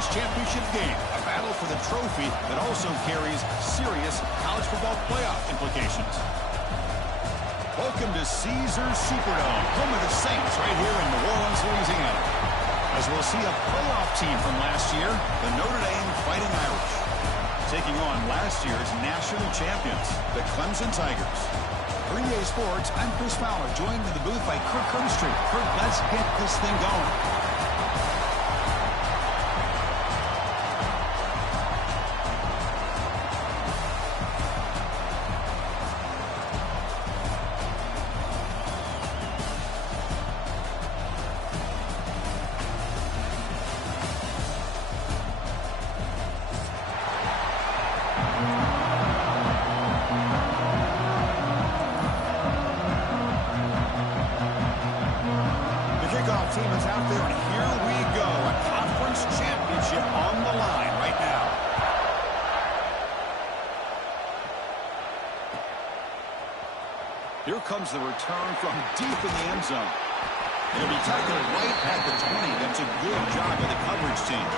conference championship game. A battle for the trophy that also carries serious college football playoff implications. Welcome to Caesars Superdome, home of the Saints right here in New Orleans, Louisiana. As we'll see a playoff team from last year, the Notre Dame Fighting Irish, taking on last year's national champions, the Clemson Tigers. For EA Sports, I'm Chris Fowler, joined in the booth by Kirk Herbstreit. Kirk, let's get this thing going. Team is out there, and here we go. A conference championship on the line right now. Here comes the return from deep in the end zone. It'll be tackled right at the 20. That's a good job of the coverage team.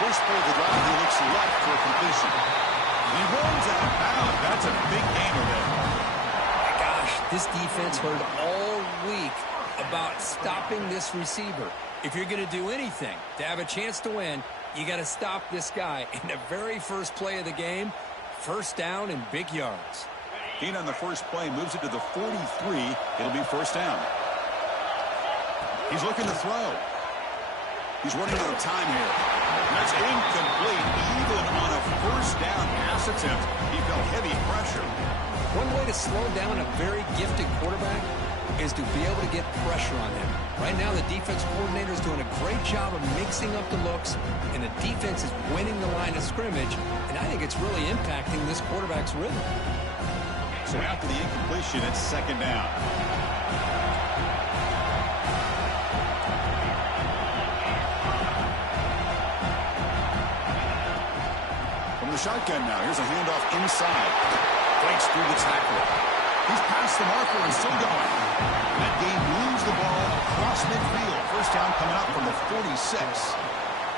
First play of the drive, he looks left for a completion. He runs out of bounds. That's a big gainer there. My gosh, this defense heard all week about stopping this receiver. If you're going to do anything to have a chance to win, you got to stop this guy. In the very first play of the game, first down and big yards. Gain on the first play, moves it to the 43. It'll be first down. He's looking to throw. He's running out of time here. That's incomplete. Even on a first down pass attempt, he felt heavy pressure. One way to slow down a very gifted quarterback is to be able to get pressure on him. Right now, the defense coordinator is doing a great job of mixing up the looks, and the defense is winning the line of scrimmage, and I think it's really impacting this quarterback's rhythm. So after the incompletion, it's second down. The shotgun now. Here's a handoff inside. Breaks through the tackle. He's past the marker and still going. That game moves the ball across midfield. First down coming up from the 46.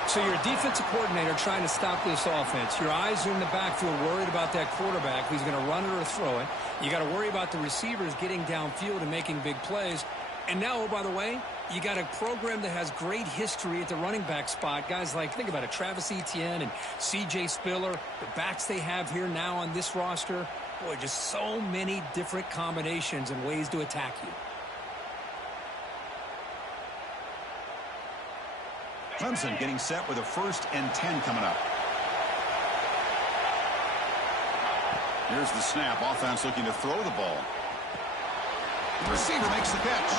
So you're a defensive coordinator trying to stop this offense. Your eyes are in the backfield worried about that quarterback who's going to run it or throw it. You got to worry about the receivers getting downfield and making big plays. And now, oh, by the way, you got a program that has great history at the running back spot. Guys like, think about it, Travis Etienne and C.J. Spiller, the backs they have here now on this roster. Boy, just so many different combinations and ways to attack you. Clemson getting set with a 1st and 10 coming up. Here's the snap. Offense looking to throw the ball. The receiver makes the catch.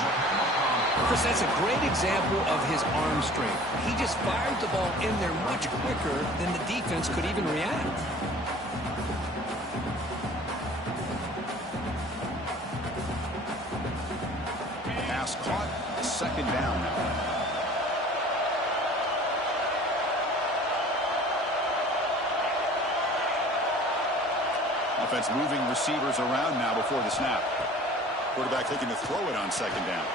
Chris, that's a great example of his arm strength. He just fired the ball in there much quicker than the defense could even react. Pass caught. Second down now. Offense moving receivers around now before the snap. Quarterback looking to throw it on second down.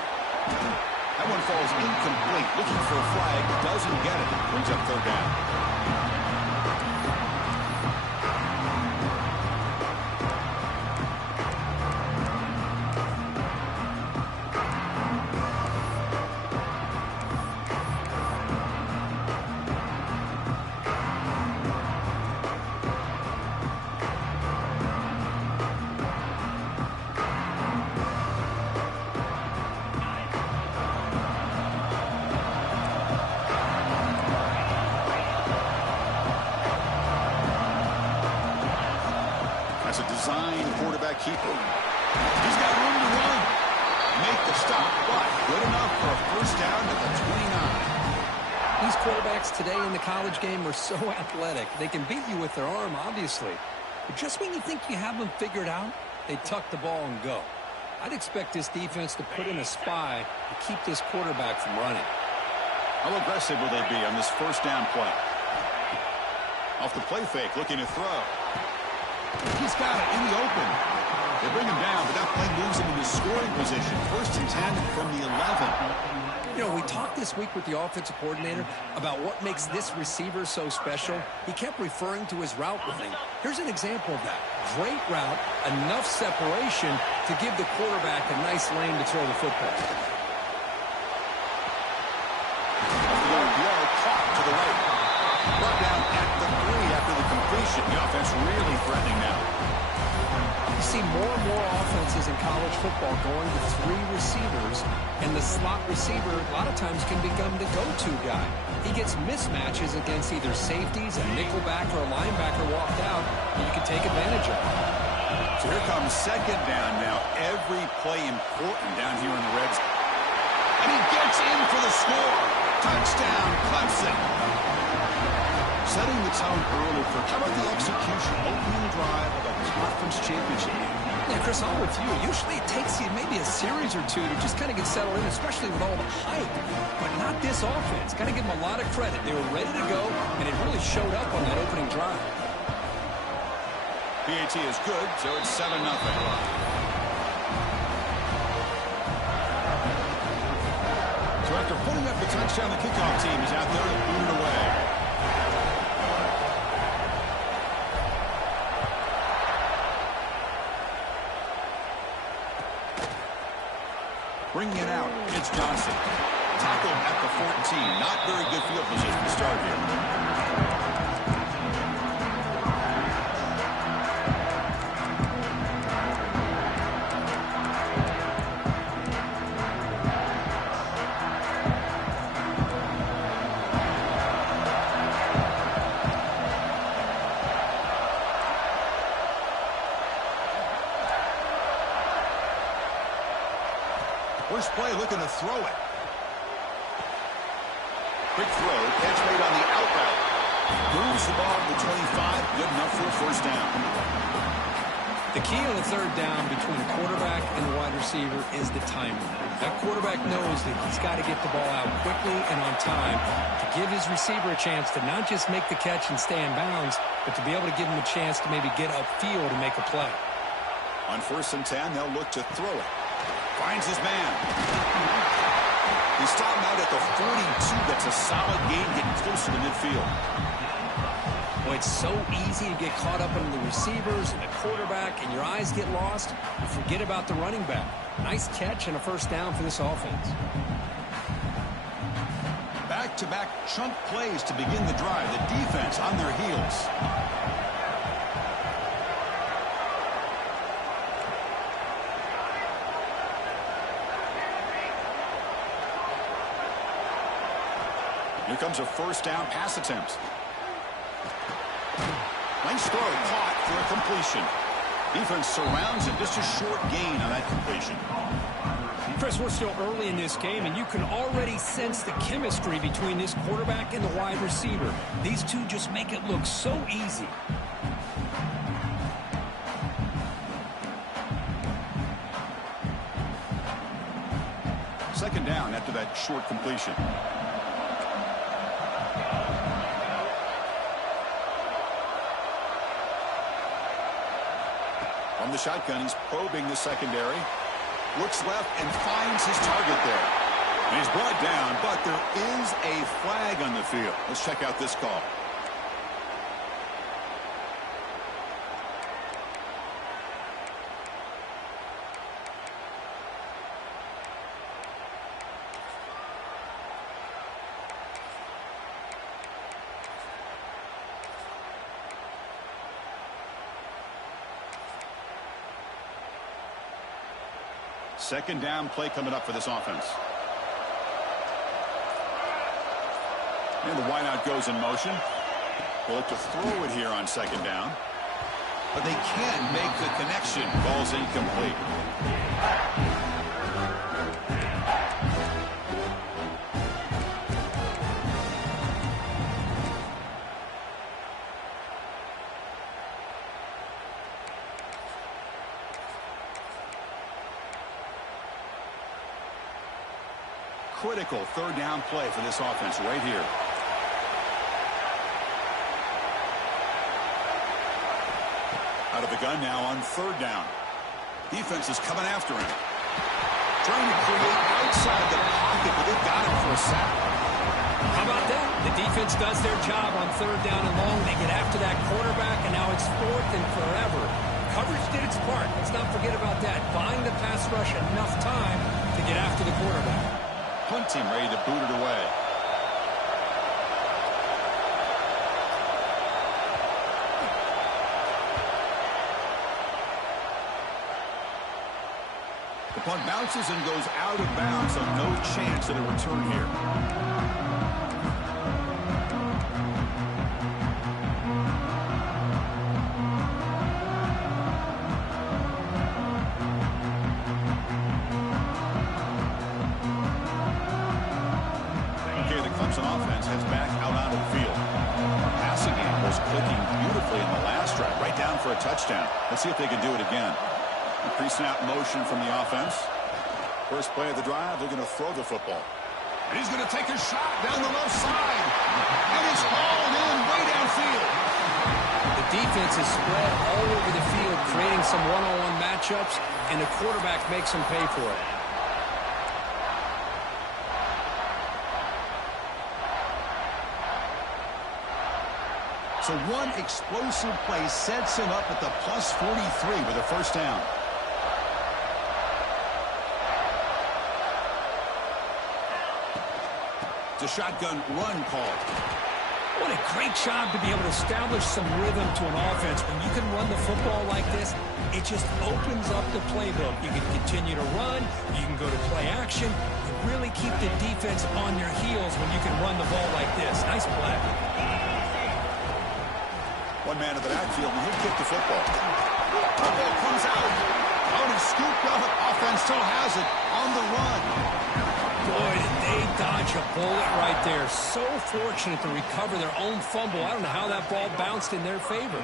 That one falls incomplete. Looking for a flag. Doesn't get it. Brings up third down. That's a design quarterback keeper. He's got room to run. Make the stop, but good enough for a first down at the 29. These quarterbacks today in the college game are so athletic. They can beat you with their arm, obviously. But just when you think you have them figured out, they tuck the ball and go. I'd expect this defense to put in a spy to keep this quarterback from running. How aggressive will they be on this first down play? Off the play fake, looking to throw. He's got it in the open. They bring him down, but that play moves him into scoring position. 1st and 10 from the 11. You know, we talked this week with the offensive coordinator about what makes this receiver so special. He kept referring to his route running. Here's an example of that. Great route, enough separation to give the quarterback a nice lane to throw the football. Caught to the right. Brought down at the 3 after the completion. The offense really threatening now. You see more and more offenses in college football going to 3 receivers, and the slot receiver a lot of times can become the go-to guy. He gets mismatches against either safeties, a nickelback, or a linebacker walked out, and you can take advantage of it. So here comes 2nd down now. Every play important down here in the Reds. And he gets in for the score. Touchdown, Clemson. Setting the tone early for how about the execution, opening drive of a conference championship game. Yeah, Chris, I'm with you. Usually it takes you maybe a series or two to just kind of get settled in, especially with all the hype. But not this offense. Got to give them a lot of credit. They were ready to go, and it really showed up on that opening drive. PAT is good, so it's 7-0. So after putting up the touchdown, the kickoff team is out there to boot it away. Bringing it out, it's Johnson. Tackled at the 14. Not very good field position to start here. First play looking to throw it. Quick throw, catch made on the out route. Moves the ball to the 25, good enough for a 1st down. The key on the 3rd down between the quarterback and the wide receiver is the timing. That quarterback knows that he's got to get the ball out quickly and on time to give his receiver a chance to not just make the catch and stay in bounds, but to be able to give him a chance to maybe get upfield and make a play. On 1st and 10, they'll look to throw it. Finds his man. He stopped him out at the 42. That's a solid gain getting closer to midfield. Well, it's so easy to get caught up in the receivers and the quarterback, and your eyes get lost. You forget about the running back. Nice catch and a 1st down for this offense. Back-to-back chunk plays to begin the drive. The defense on their heels. Here comes a 1st down pass attempt. Nice throw, caught for a completion. Defense surrounds him. Just a short gain on that completion. Chris, we're still early in this game, and you can already sense the chemistry between this quarterback and the wide receiver. These two just make it look so easy. Second down after that short completion. From the shotgun, he's probing the secondary. Looks left and finds his target there. And he's brought down, but there is a flag on the field. Let's check out this call. Second down play coming up for this offense. And the wideout goes in motion. They'll look to throw it here on 2nd down. But they can't make the connection. Ball's incomplete. critical third down play for this offense right here. Out of the gun now on third down. Defense is coming after him. Trying to create outside the pocket, but they've got him for a sack. How about that? The defense does their job on third down and long. They get after that quarterback, and now it's fourth and forever. Coverage did its part. Let's not forget about that. Buying the pass rush enough time to get after the quarterback. Punt team ready to boot it away. The punt bounces and goes out of bounds, so no chance at a return here. Okay, the Clemson offense heads back out onto the field. Passing game was clicking beautifully in the last drive, right down for a touchdown. Let's see if they can do it again. Pre-snap motion from the offense. First play of the drive, they're going to throw the football. And he's going to take a shot down the left side. And it's hauled in way downfield. The defense is spread all over the field, creating some one-on-one matchups, and the quarterback makes them pay for it. So one explosive play sets him up at the plus 43 with a first down. A shotgun run call. What a great job to be able to establish some rhythm to an offense. When you can run the football like this, it just opens up the playbook. You can continue to run. You can go to play action. You really keep the defense on their heels when you can run the ball like this. Nice play. One man in the backfield, and he'll kick the football. The ball comes out. Out and scooped up. Offense still has it on the run. Boy, did they dodge a bullet right there. So fortunate to recover their own fumble. I don't know how that ball bounced in their favor.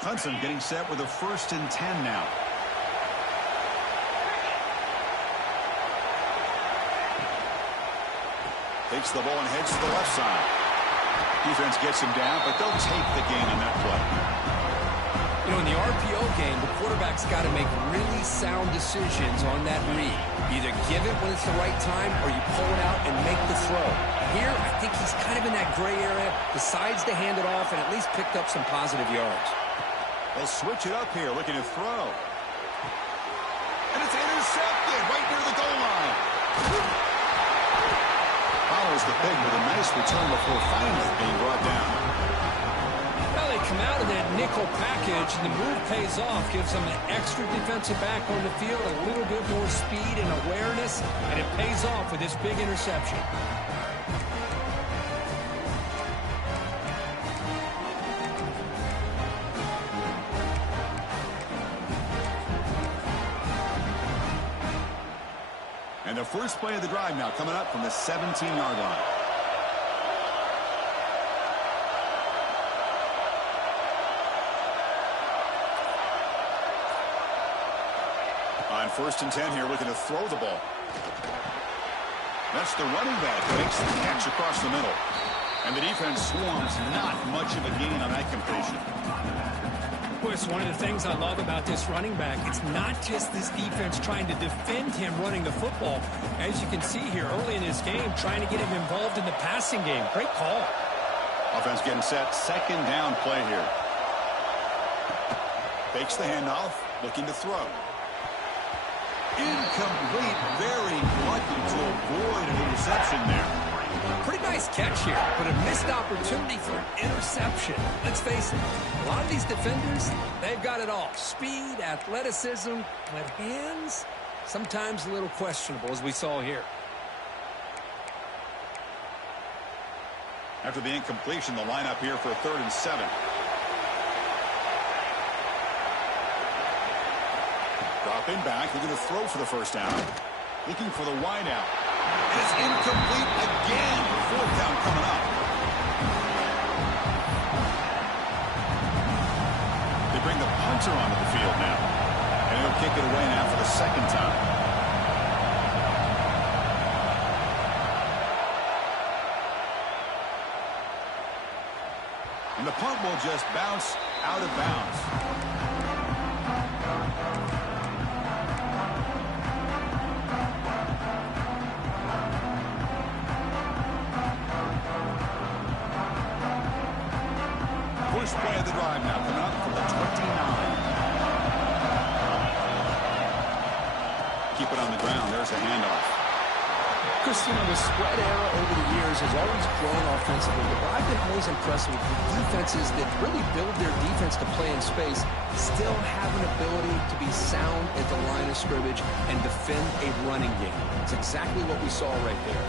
Clemson getting set with a 1st and 10 now. Takes the ball and heads to the left side. Defense gets him down, but they'll take the gain on that play. You know, in the RPO game, the quarterback's got to make really sound decisions on that read. Either give it when it's the right time or you pull it out and make the throw. Here, I think he's kind of in that gray area, decides to hand it off and at least picked up some positive yards. They'll switch it up here, looking to throw. And it's intercepted right near the goal line. Follows the pick with a nice return before finally being brought down. Well, they come out of that nickel package, and the move pays off, gives them an extra defensive back on the field, a little bit more speed and awareness, and it pays off with this big interception. And the first play of the drive now coming up from the 17-yard line. On 1st and 10 here, looking to throw the ball. That's the running back who makes the catch across the middle. And the defense swarms, not much of a gain on that completion. Boy, it's one of the things I love about this running back. It's not just this defense trying to defend him running the football. As you can see here early in this game, trying to get him involved in the passing game. Great call. Offense getting set. 2nd down play here. Fakes the handoff, looking to throw. Incomplete, very lucky to avoid an interception there. Pretty nice catch here, but a missed opportunity for an interception. Let's face it, a lot of these defenders, they've got it all. Speed, athleticism, but hands, sometimes a little questionable, as we saw here. After the incompletion, the lineup here for a 3rd and 7. Dropping back, they're going to throw for the first down. Looking for the wide out. It's incomplete again. 4th down coming up. They bring the punter onto the field now. And he'll kick it away now for the the second time. And the punt will just bounce out of bounds. First play of the drive now coming up from the 29. Keep it on the ground. There's a handoff. Christian, the spread era over the years has always grown offensively, but what I've been always impressed with defenses that really build their defense to play in space still have an ability to be sound at the line of scrimmage and defend a running game. It's exactly what we saw right there.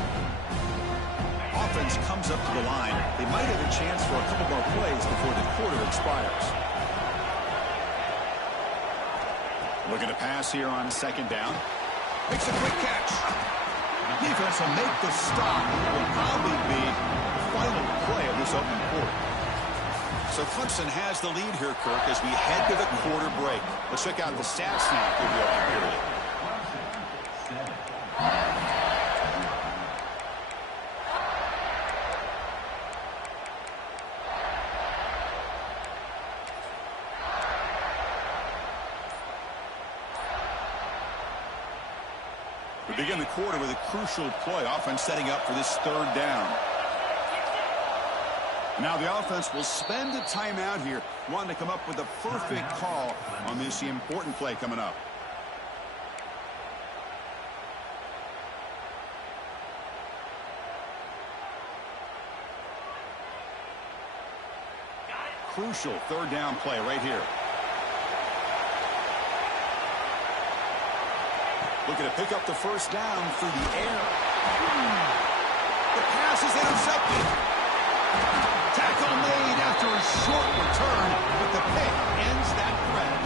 Offense comes up to the line. They might have a chance for a couple more plays before the quarter expires. Looking to pass here on second down. Makes a quick catch. Defense will make the stop. It will probably be the final play of this opening quarter. So Clemson has the lead here, Kirk, as we head to the quarter break. Let's check out the stats now for the opening period. We begin the quarter with a crucial play. Offense setting up for this third down. Now the offense will spend a timeout here, wanting to come up with a perfect call on this important play coming up. Crucial third down play right here. Looking to pick up the first down through the air. The pass is intercepted. Tackle made after a short return, but the pick ends that threat.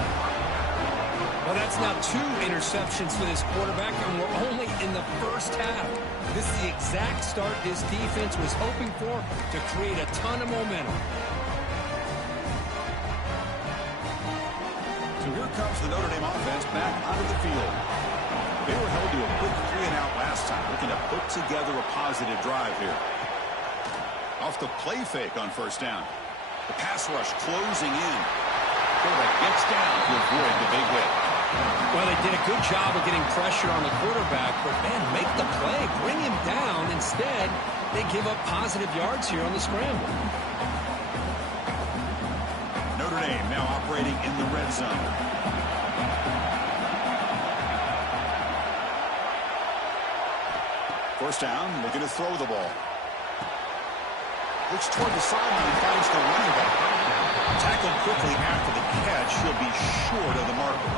Well, that's now 2 interceptions for this quarterback, and we're only in the first half. This is the exact start this defense was hoping for to create a ton of momentum. So here comes the Notre Dame offense back onto the field. They were held to a quick 3-and-out last time, looking to put together a positive drive here. Off the play fake on first down. The pass rush closing in. Quarterback gets down to avoid the big hit. Well, they did a good job of getting pressure on the quarterback, but, man, make the play, bring him down. Instead, they give up positive yards here on the scramble. Notre Dame now operating in the red zone. First down, looking to throw the ball. Looks toward the sideline, finds the running back. Tackled quickly after the catch. He'll be short of the marker.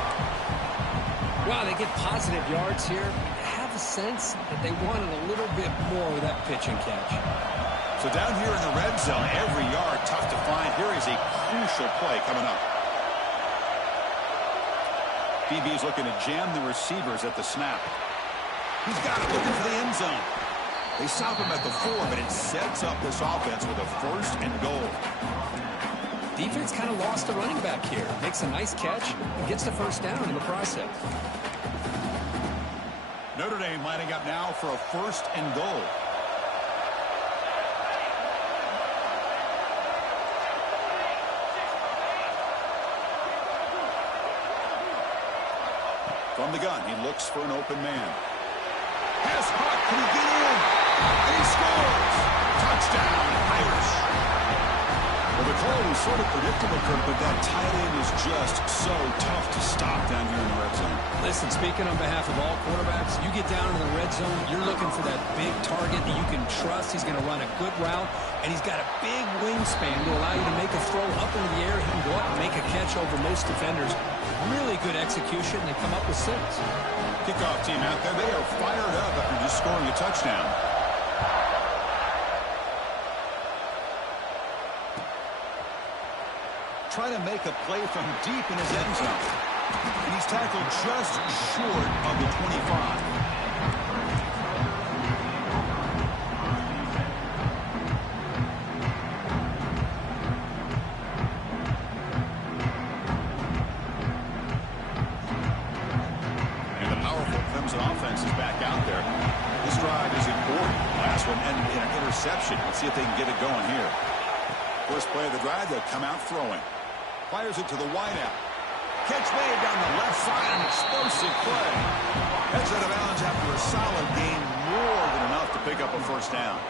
Wow, they get positive yards here. I have a sense that they wanted a little bit more with that pitch and catch. So down here in the red zone, every yard tough to find. Here is a crucial play coming up. DB's looking to jam the receivers at the snap. He's got it, looking for the end zone. They stop him at the 4, but it sets up this offense with a first and goal. Defense kind of lost the running back here. Makes a nice catch and gets the first down in the process. Notre Dame lining up now for a first and goal. From the gun, he looks for an open man. Pass caught, can he get in? And he scores! Touchdown, Irish. Well, the call was sort of predictable, Kirk, but that tight end is just so tough to stop down here in the red zone. Listen, speaking on behalf of all quarterbacks, you get down in the red zone, you're looking for that big target that you can trust. He's going to run a good route, and he's got a big wingspan to allow you to make a throw up into the air. He can go up and make a catch over most defenders. Really good execution. They come up with 6. Kickoff team out there. They are fired up after just scoring a touchdown. Trying to make a play from deep in his end zone. And he's tackled just short of the 25. interception. Let's see if they can get it going here. First play of the drive, they'll come out throwing. Fires it to the wideout. Catch made down the left side, an explosive play. Heads out of bounds after a solid gain, more than enough to pick up a first down.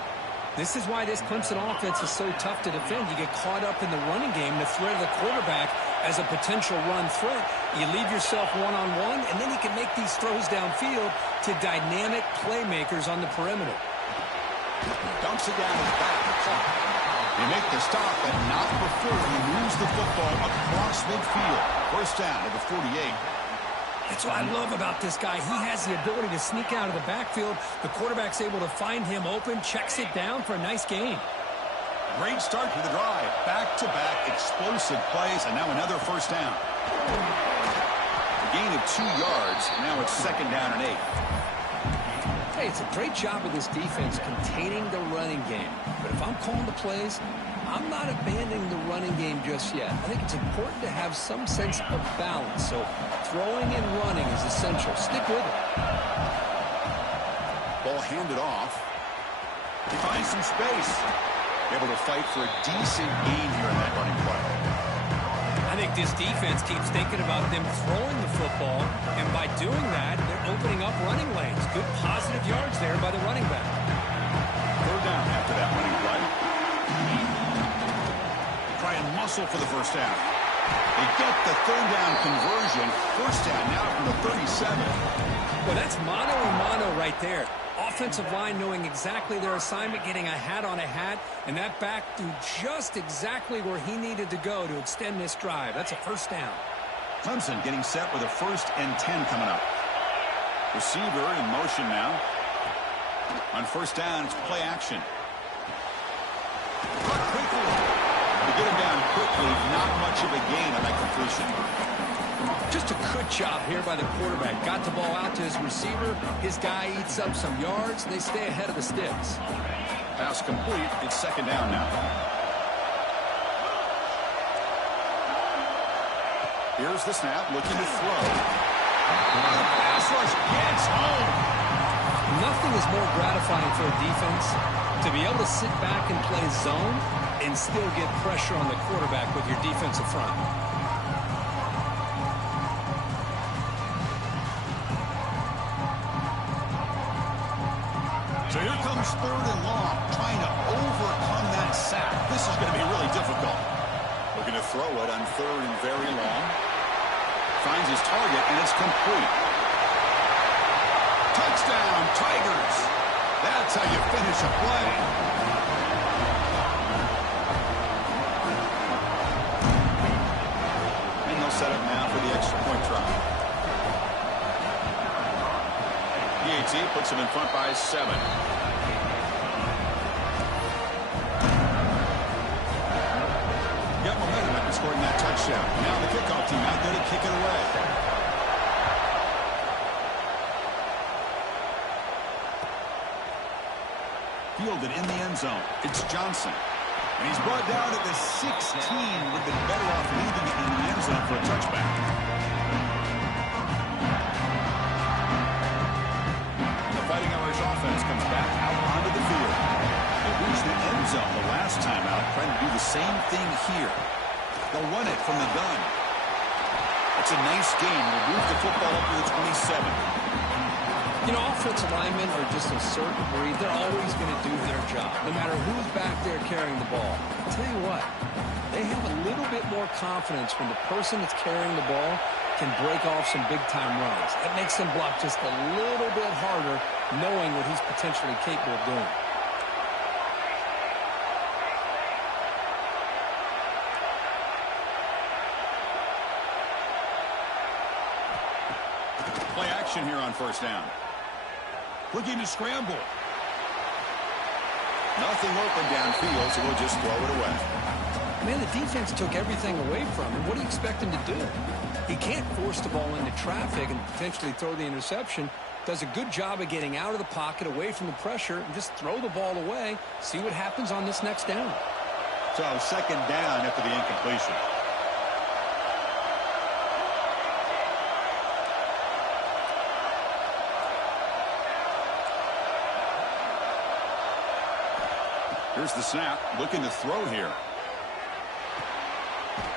This is why this Clemson offense is so tough to defend. You get caught up in the running game, the threat of the quarterback as a potential run threat. You leave yourself one-on-one, and then you can make these throws downfield to dynamic playmakers on the perimeter. Dunks it down his back to Clark. They make the stop, but not before he moves the football across midfield. First down at the 48. That's what I love about this guy. He has the ability to sneak out of the backfield. The quarterback's able to find him open, checks it down for a nice gain. Great start to the drive. Back-to-back explosive plays, and now another first down. A gain of 2 yards. Now it's second down and 8. Hey, it's a great job of this defense containing the running game. But if I'm calling the plays, I'm not abandoning the running game just yet. I think it's important to have some sense of balance. So throwing and running is essential. Stick with it. Ball handed off. He finds some space. Able to fight for a decent gain here in that running play. I think this defense keeps thinking about them throwing the football, and by doing that, they're opening up running lanes. Good positive yards there by the running back. Third down after that running play. Try and muscle for the first down. They get the third down conversion. First down now from the 37. Well, that's mano a mano right there. Offensive line knowing exactly their assignment, getting a hat on a hat, and that back threw just exactly where he needed to go to extend this drive. That's a first down. Clemson getting set with a 1st and 10 coming up. Receiver in motion now. On first down, it's play action. Quickly. To get him down quickly, not much of a gain on that completion. Just a good job here by the quarterback. Got the ball out to his receiver. His guy eats up some yards. They stay ahead of the sticks. Pass complete. It's second down now. Here's the snap, looking to throw. The pass rush gets home. Nothing is more gratifying for a defense to be able to sit back and play zone and still get pressure on the quarterback with your defensive front. So here comes third and long, trying to overcome that sack. This is going to be really difficult. Looking to throw it on third and very long. Finds his target, and it's complete. Touchdown, Tigers. That's how you finish a play. And they'll set up now for the extra point try. PAT puts him in front by 7. Got momentum after scoring that touchdown. Now the kickoff team out there to kick it away. Fielded in the end zone. It's Johnson. And he's brought down at the 16. Would have been better off leaving it in the end zone for a touchback. The Fighting Irish offense comes back out onto the field. They reached the end zone the last time out, trying to do the same thing here. They'll run it from the gun. It's a nice game. They'll move the football up to the 27. You know, offensive linemen are just a certain breed. They're always going to do their job, no matter who's back there carrying the ball. I'll tell you what, they have a little bit more confidence when the person that's carrying the ball can break off some big-time runs. That makes them block just a little bit harder, knowing what he's potentially capable of doing. Play action here on first down. Looking to scramble. Nothing open downfield, so we'll just throw it away. Man, the defense took everything away from him. What do you expect him to do? He can't force the ball into traffic and potentially throw the interception. Does a good job of getting out of the pocket, away from the pressure, and just throw the ball away. See what happens on this next down. So second down after the incompletion. Here's the snap. Looking to throw here.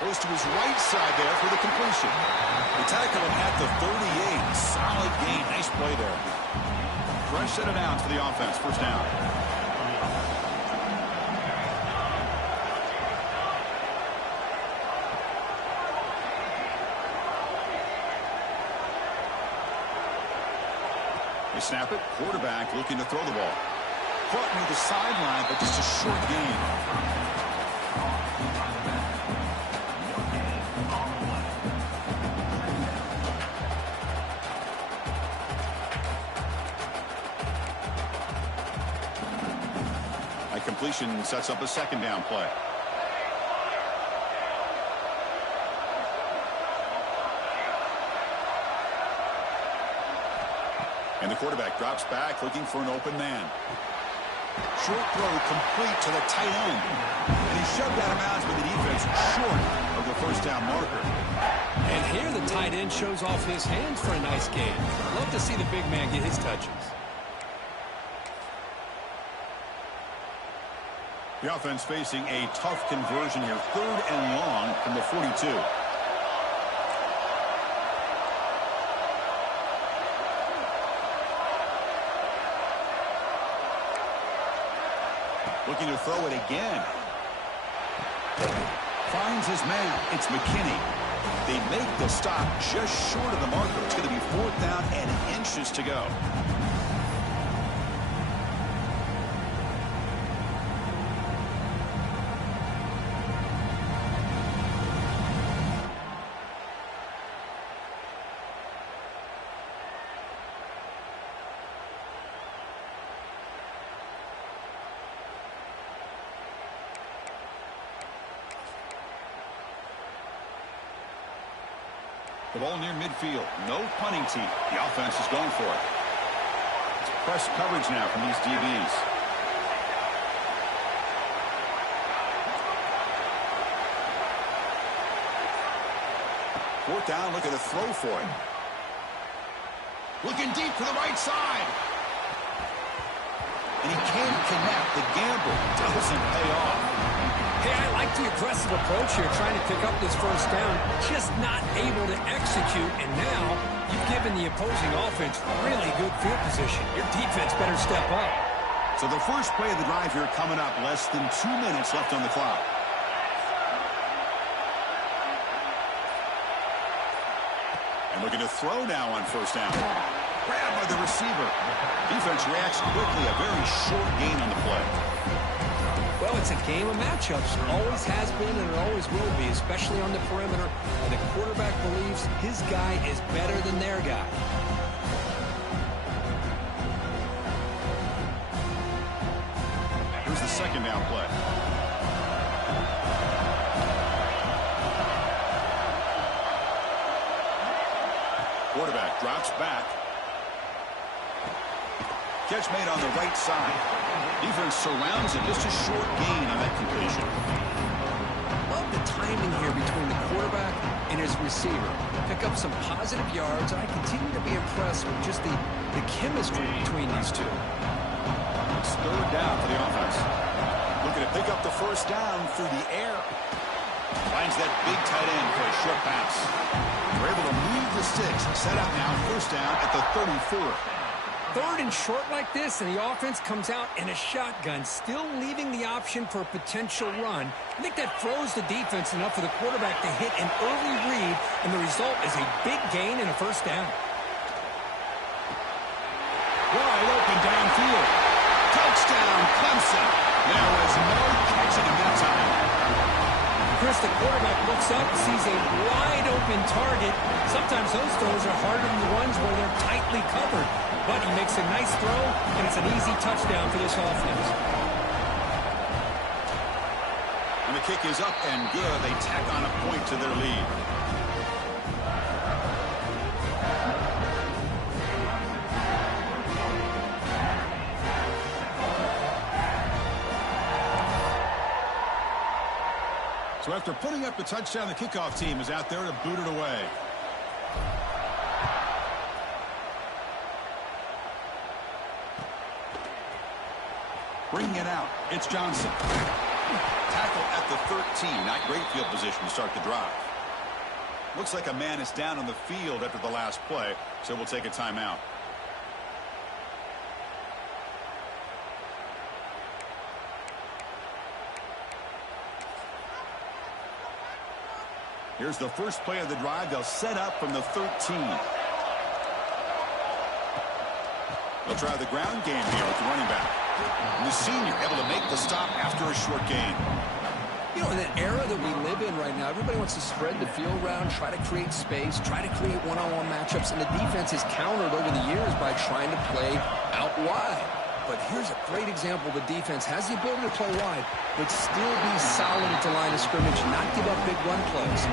Goes to his right side there for the completion. They tackle him at the 38. Solid gain. Nice play there. Fresh set of downs for the offense. First down. They snap it. Quarterback looking to throw the ball. Caught near the sideline, but just a short gain. Completion sets up a second down play. And the quarterback drops back looking for an open man. Short throw complete to the tight end. And he shoved out of bounds with the defense short of the first down marker. And here the tight end shows off his hands for a nice gain. Love to see the big man get his touches. The offense facing a tough conversion here. 3rd and long from the 42. Looking to throw it again. Finds his man. It's McKinney. They make the stop just short of the marker. It's going to be 4th down and inches to go. The ball near midfield. No punting team. The offense is going for it. It's press coverage now from these DBs. Fourth down, looking to throw for it. Looking deep to the right side. And he can't connect. The gamble doesn't pay off. Hey, I like the aggressive approach here, trying to pick up this first down, just not able to execute, and now you've given the opposing offense really good field position. Your defense better step up. So the first play of the drive here coming up, less than 2 minutes left on the clock. And looking to throw now on first down. Grabbed by the receiver. Defense reacts quickly, a very short gain on the play. Well, it's a game of matchups. Always has been and it always will be, especially on the perimeter. And the quarterback believes his guy is better than their guy. Here's the second down play. Quarterback drops back. Catch made on the right side. Defense surrounds him. Just a short gain on that completion. Love the timing here between the quarterback and his receiver. Pick up some positive yards, and I continue to be impressed with just the chemistry between these two. It's 3rd down for the offense. Looking to pick up the first down through the air. Finds that big tight end for a short pass. They're able to move the sticks. Set up now, first down at the 34. 3rd and short like this, and the offense comes out in a shotgun, still leaving the option for a potential run. I think that throws the defense enough for the quarterback to hit an early read, and the result is a big gain and a first down. Wide open downfield. Touchdown, Clemson. There was no catching him that time. Chris, the quarterback looks up, sees a wide-open target. Sometimes those throws are harder than the ones where they're tightly covered. But he makes a nice throw, and it's an easy touchdown for this offense. And the kick is up and good. They tack on a point to their lead. So after putting up the touchdown, the kickoff team is out there to boot it away. Bringing it out, it's Johnson. Tackle at the 13. Not great field position to start the drive. Looks like a man is down on the field after the last play, so we'll take a timeout. Here's the first play of the drive. They'll set up from the 13. They'll try the ground game here with the running back. And the senior able to make the stop after a short gain. You know, in the era that we live in right now, everybody wants to spread the field around, try to create space, try to create one-on-one matchups, and the defense has countered over the years by trying to play out wide. But here's a great example. The defense has the ability to play wide, but still be solid at the line of scrimmage, not give up big run plays.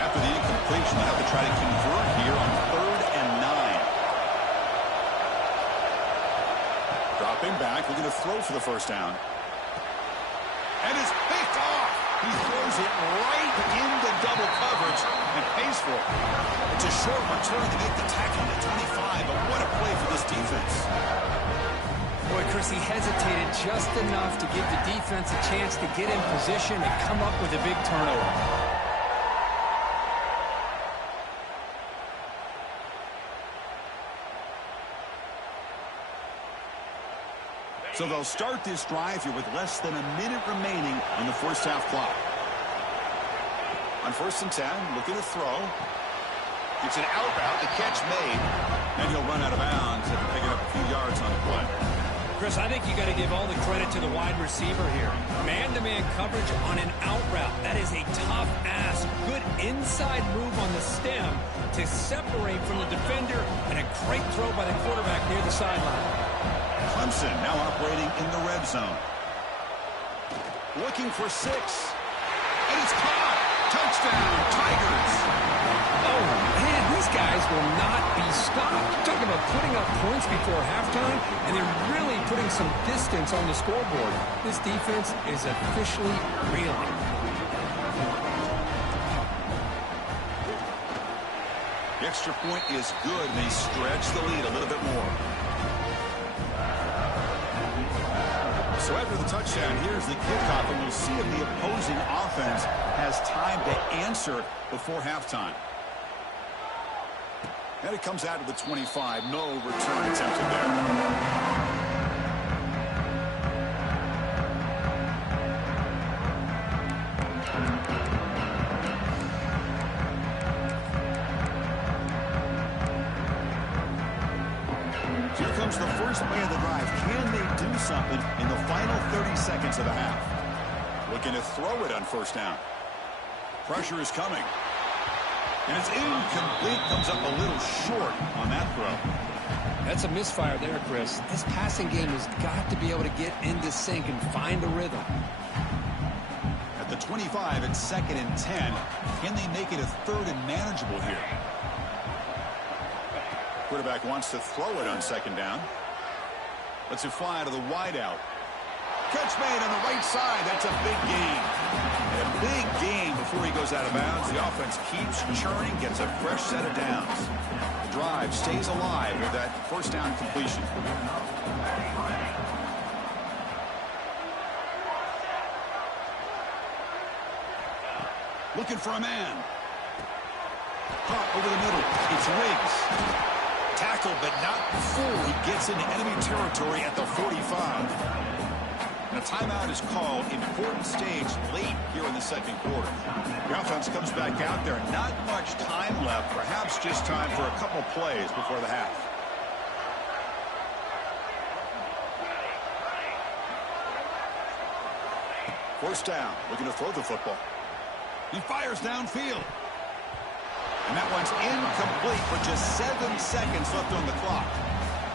After the incompletion, they'll have to try to convert here on 3rd and 9. Dropping back, looking to throw for the first down. And it's picked off. He throws it right into double coverage and pays for it. It's a short return to make the tackle on the 25, but what a play for this defense. Boy, Chris, he hesitated just enough to give the defense a chance to get in position and come up with a big turnover. So they'll start this drive here with less than a minute remaining on the first half clock. On 1st and 10, looking to throw. It's an out route, the catch made, and he'll run out of bounds after picking up a few yards on the play. Chris, I think you got to give all the credit to the wide receiver here. Man-to-man coverage on an out route. That is a tough ask. Good inside move on the stem to separate from the defender, and a great throw by the quarterback near the sideline. Clemson now operating in the red zone. Looking for 6. And it's caught. Touchdown, Tigers. Oh, man, these guys will not be stopped. Talk about putting up points before halftime, and they're really putting some distance on the scoreboard. This defense is officially reeling. The extra point is good, and they stretch the lead a little bit more. So after the touchdown, here's the kickoff, and we'll see if the opposing offense has time to answer before halftime. And it comes out to the 25. No return attempted there. Here comes the first play of the drive. Can they do something in the final 30 seconds of the half? Looking to throw it on 1st down. Pressure is coming. And it's incomplete. Comes up a little short on that throw. That's a misfire there, Chris. This passing game has got to be able to get into sync and find a rhythm. At the 25, it's 2nd and 10. Can they make it a 3rd and manageable here? Quarterback wants to throw it on 2nd down. Lets it fly to the wideout. Catch made on the right side. That's a big gain. And a big gain before he goes out of bounds. The offense keeps churning, gets a fresh set of downs. The drive stays alive with that 1st down completion. Looking for a man. Caught over the middle. It's Riggs. Tackled, but not before he gets into enemy territory at the 45. And a timeout is called. Important stage late here in the 2nd quarter. The offense comes back out there. Not much time left. Perhaps just time for a couple plays before the half. First down. Looking to throw the football. He fires downfield. And that one's incomplete with just 7 seconds left on the clock.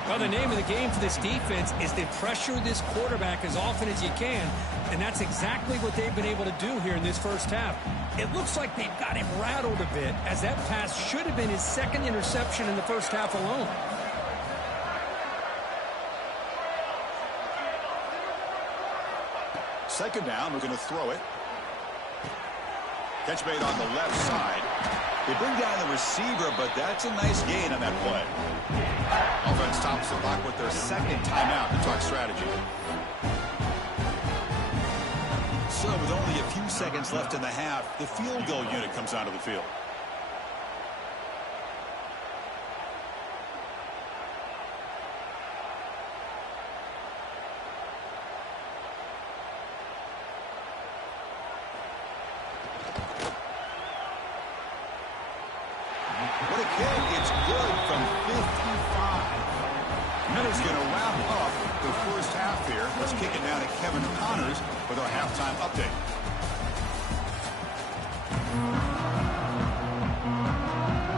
Well, the name of the game for this defense is to pressure this quarterback as often as you can, and that's exactly what they've been able to do here in this first half. It looks like they've got him rattled a bit, as that pass should have been his 2nd interception in the first half alone. Second down, we're going to throw it. Catch made on the left side. They bring down the receiver, but that's a nice gain on that play. Offense stops the clock with their second timeout to talk strategy. So with only a few seconds left in the half, the field goal unit comes onto the field. What a kick. It's good from 55. Notre's going to wrap up the first half here. Let's kick it now to Kevin Connors with our halftime update.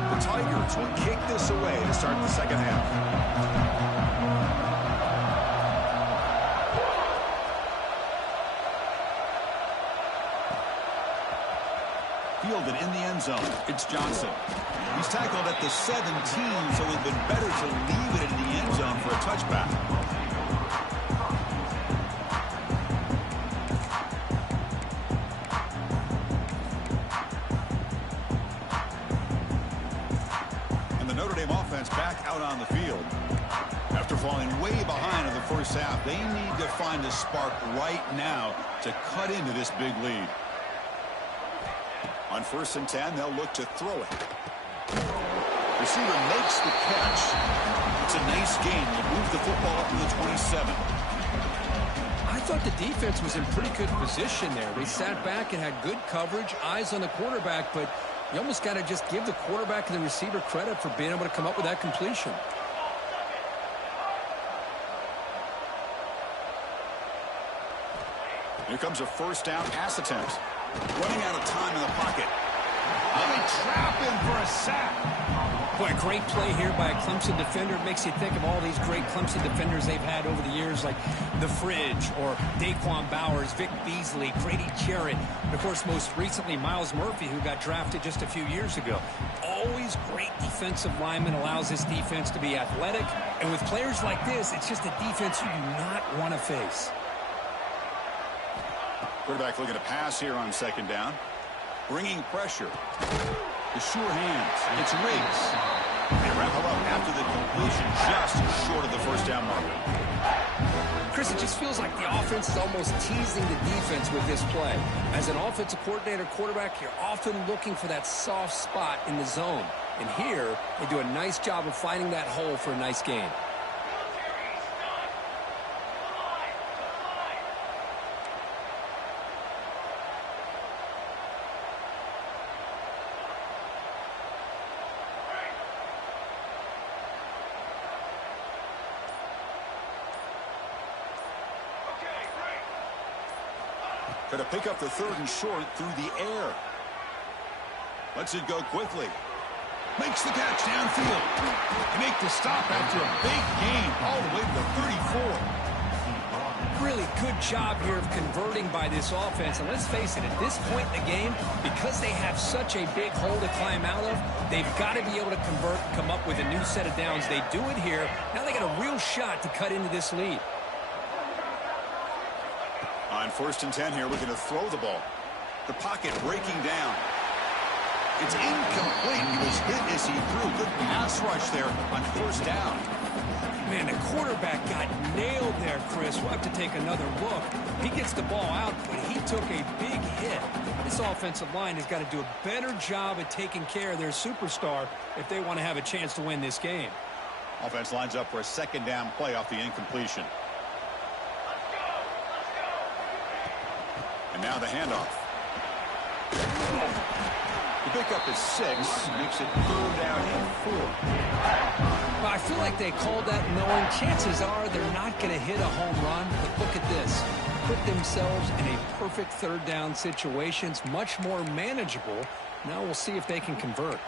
The Tigers will kick this away to start the second half. Fielded in the end zone. It's Johnson. He's tackled at the 17, so it would have been better to leave it in the end zone for a touchback. And the Notre Dame offense back out on the field. After falling way behind in the first half, they need to find a spark right now to cut into this big lead. On 1st and 10, they'll look to throw it. Receiver makes the catch. It's a nice gain. They'll move the football up to the 27. I thought the defense was in pretty good position there. They sat back and had good coverage, eyes on the quarterback, but you almost got to just give the quarterback and the receiver credit for being able to come up with that completion. Here comes a first down pass attempt. Running out of time in the pocket. Oh, they trap him for a sack. Boy, a great play here by a Clemson defender. It makes you think of all these great Clemson defenders they've had over the years, like The Fridge or Daquan Bowers, Vic Beasley, Grady Jarrett, and, of course, most recently Miles Murphy, who got drafted just a few years ago. Always great defensive lineman, allows this defense to be athletic. And with players like this, it's just a defense you do not want to face. Quarterback looking to pass here on 2nd down. Bringing pressure. The sure hands. It's Riggs. They wrap him up after the completion just short of the first down marker. Chris, it just feels like the offense is almost teasing the defense with this play. As an offensive coordinator quarterback, you're often looking for that soft spot in the zone. And here, they do a nice job of finding that hole for a nice gain. Going to pick up the 3rd and short through the air. Lets it go quickly. Makes the catch downfield. They make the stop after a big gain all the way to the 34. Really good job here of converting by this offense. And let's face it, at this point in the game, because they have such a big hole to climb out of, they've got to be able to convert, come up with a new set of downs. They do it here. Now they got a real shot to cut into this lead. On 1st and 10 here, we're going to throw the ball. The pocket breaking down. It's incomplete. He was hit as he threw. Good pass rush there on 1st down. Man, the quarterback got nailed there, Chris. We'll have to take another look. He gets the ball out, but he took a big hit. This offensive line has got to do a better job at taking care of their superstar if they want to have a chance to win this game. Offense lines up for a 2nd down play off the incompletion. And now the handoff. The pickup is 6, makes it 3rd down and 4. Well, I feel like they called that knowing chances are they're not going to hit a home run. But look at this. Put themselves in a perfect 3rd down situation. It's much more manageable. Now we'll see if they can convert.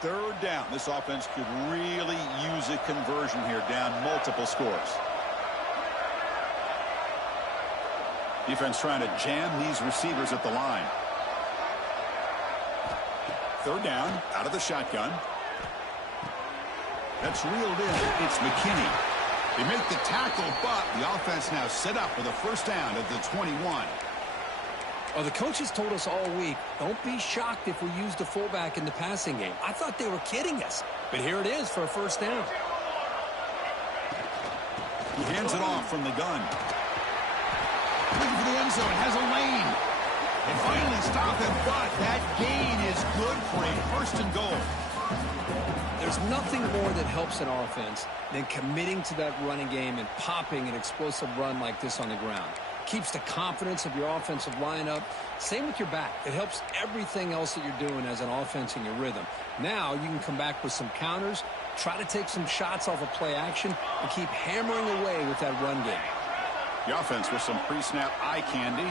3rd down. This offense could really use a conversion here, down multiple scores. Defense trying to jam these receivers at the line. 3rd down, out of the shotgun. That's reeled in. It's McKinney. They make the tackle, but the offense now set up with a 1st down at the 21. Well, the coaches told us all week, don't be shocked if we use the fullback in the passing game. I thought they were kidding us, but here it is for a first down. He hands it off from the gun. Looking for the end zone, has a lane. And finally stop him, but that gain is good for a first and goal. There's nothing more that helps an offense than committing to that running game and popping an explosive run like this on the ground. Keeps the confidence of your offensive lineup. Same with your back. It helps everything else that you're doing as an offense in your rhythm. Now you can come back with some counters, try to take some shots off of play action, and keep hammering away with that run game. The offense with some pre-snap eye candy.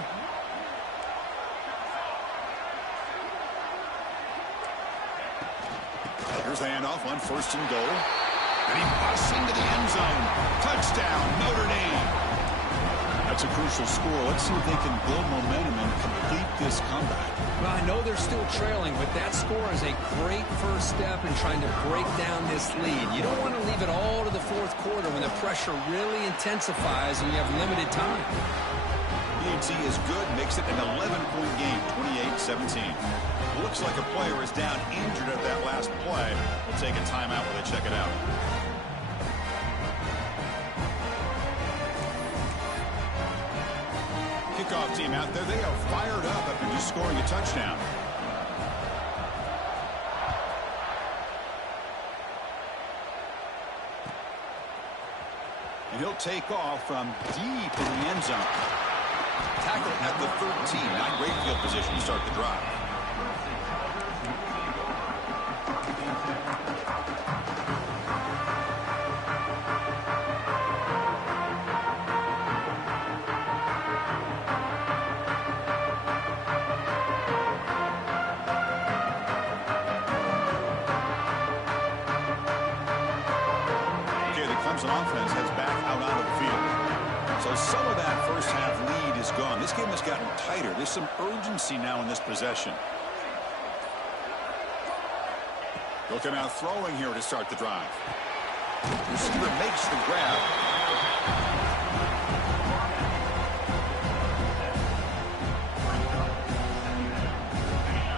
Here's the handoff on first and goal. And he busts into the end zone. Touchdown, Notre Dame. That's a crucial score. Let's see if they can build momentum and complete this comeback. Well, I know they're still trailing, but that score is a great first step in trying to break down this lead. You don't want to leave it all to the fourth quarter when the pressure really intensifies and you have limited time. EAT is good, makes it an 11-point game, 28-17. Looks like a player is down injured at that last play. We'll take a timeout while they check it out. Kickoff team out there. They are fired up after just scoring a touchdown. And he'll take off from deep in the end zone. Tackle at the 13. Not great field position to start the drive. Clemson offense heads back out onto the field. So some of that first half lead is gone. This game has gotten tighter. There's some urgency now in this possession. They'll come out throwing here to start the drive. Receiver makes the grab.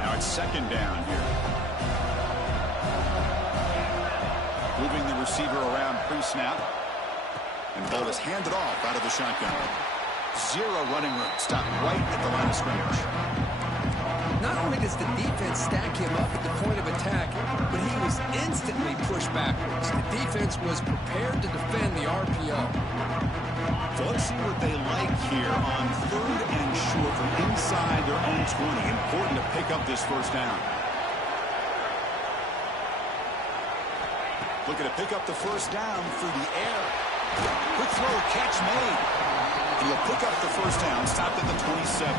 Now it's second down here. Moving the receiver around pre-snap. And the ball is handed off out of the shotgun. Zero running room. Stopped right at the line of scrimmage. Not only does the defense stack him up at the point of attack, but he was instantly pushed backwards. The defense was prepared to defend the RPO. So let's see what they like here on third and short from inside their own 20. Important to pick up this first down. Looking to pick up the first down through the air. Quick throw, catch made. And he'll pick up the first down, stopped at the 27.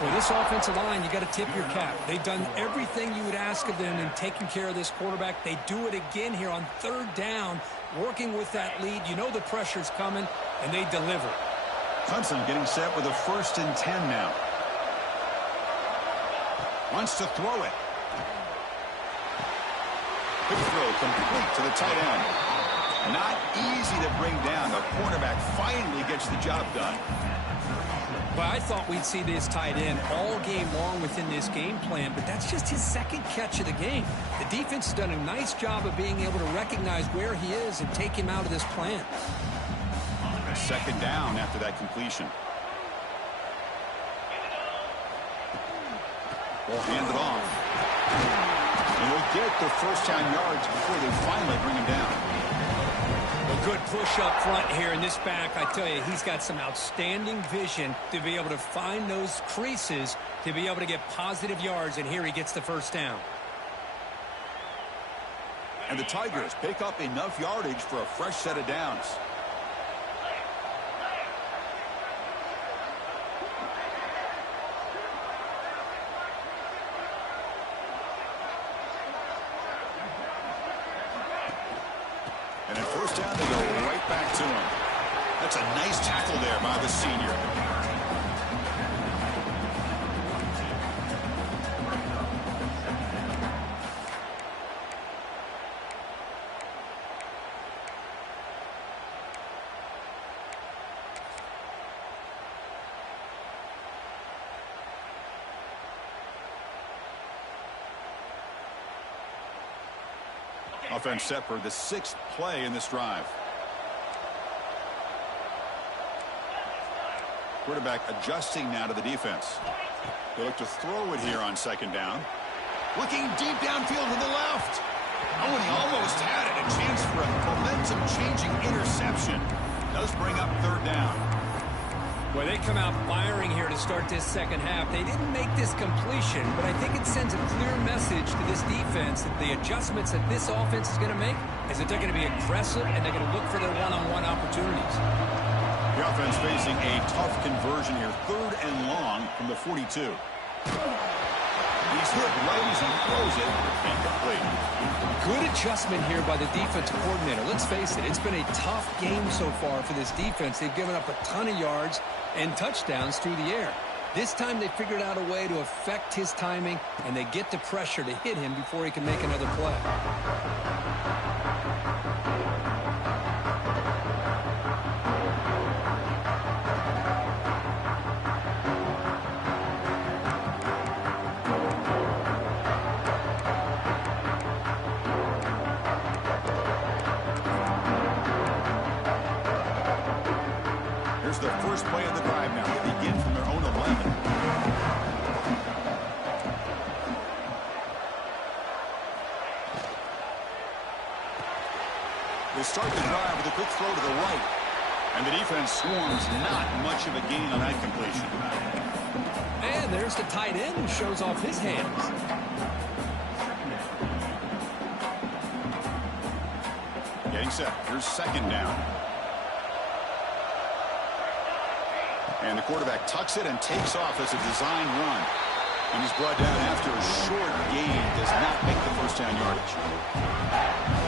Well, this offensive line, you got to tip your cap. They've done everything you would ask of them in taking care of this quarterback. They do it again here on third down, working with that lead. You know the pressure's coming, and they deliver. Clemson getting set with a 1st and 10 now. Wants to throw it. Quick throw complete to the tight end. Not easy to bring down. The cornerback finally gets the job done. Well, I thought we'd see this tight end all game long within this game plan, but that's just his second catch of the game. The defense has done a nice job of being able to recognize where he is and take him out of this plan. Second down after that completion. Ball handed off. And he'll get the first down yards before they finally bring him down. A good push up front here in this back. I tell you, he's got some outstanding vision to be able to find those creases to be able to get positive yards, and here he gets the first down. And the Tigers pick up enough yardage for a fresh set of downs. And at first down, they go right back to him. That's a nice tackle there by the senior. Offense set for the 6th play in this drive. Quarterback adjusting now to the defense. They look to throw it here on 2nd down. Looking deep downfield to the left. Oh, and he almost had it. A chance for a momentum-changing interception. Does bring up 3rd down. Well, they come out firing here to start this second half. They didn't make this completion, but I think it sends a clear message to this defense that the adjustments that this offense is going to make is that they're going to be aggressive and they're going to look for their one-on-one opportunities. The offense facing a tough conversion here. 3rd and long from the 42. He's hit right as he throws it. Incomplete. Good adjustment here by the defensive coordinator. Let's face it, it's been a tough game so far for this defense. They've given up a ton of yards and touchdowns through the air. This time they figured out a way to affect his timing, and they get the pressure to hit him before he can make another play. The first play of the drive now. They begin from their own 11. They start the drive with a quick throw to the right. And the defense swarms not much of a gain on that completion. And there's the tight end who shows off his hands. Getting set. Here's 2nd down. And the quarterback tucks it and takes off as a design run. And he's brought down after a short gain. Does not make the first down yardage.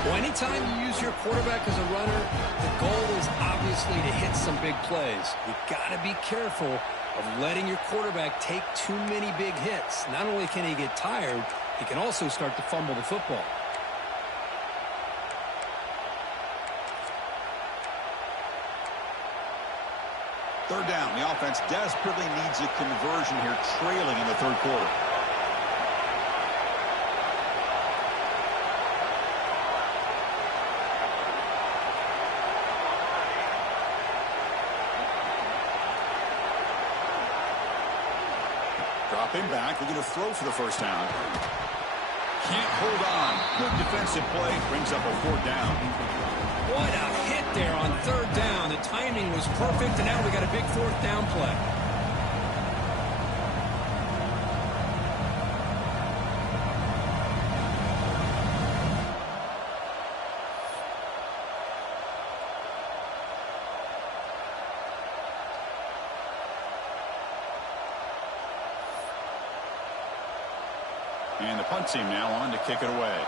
Well, anytime you use your quarterback as a runner, the goal is obviously to hit some big plays. You've got to be careful of letting your quarterback take too many big hits. Not only can he get tired, he can also start to fumble the football. Third down. The offense desperately needs a conversion here, trailing in the 3rd quarter. Dropping back. Looking to throw for the first down. Can't hold on. Good defensive play. Brings up a 4th down. What a hit there on 3rd down. The timing was perfect, and now we got a big 4th down play. And the punt team now on to kick it away.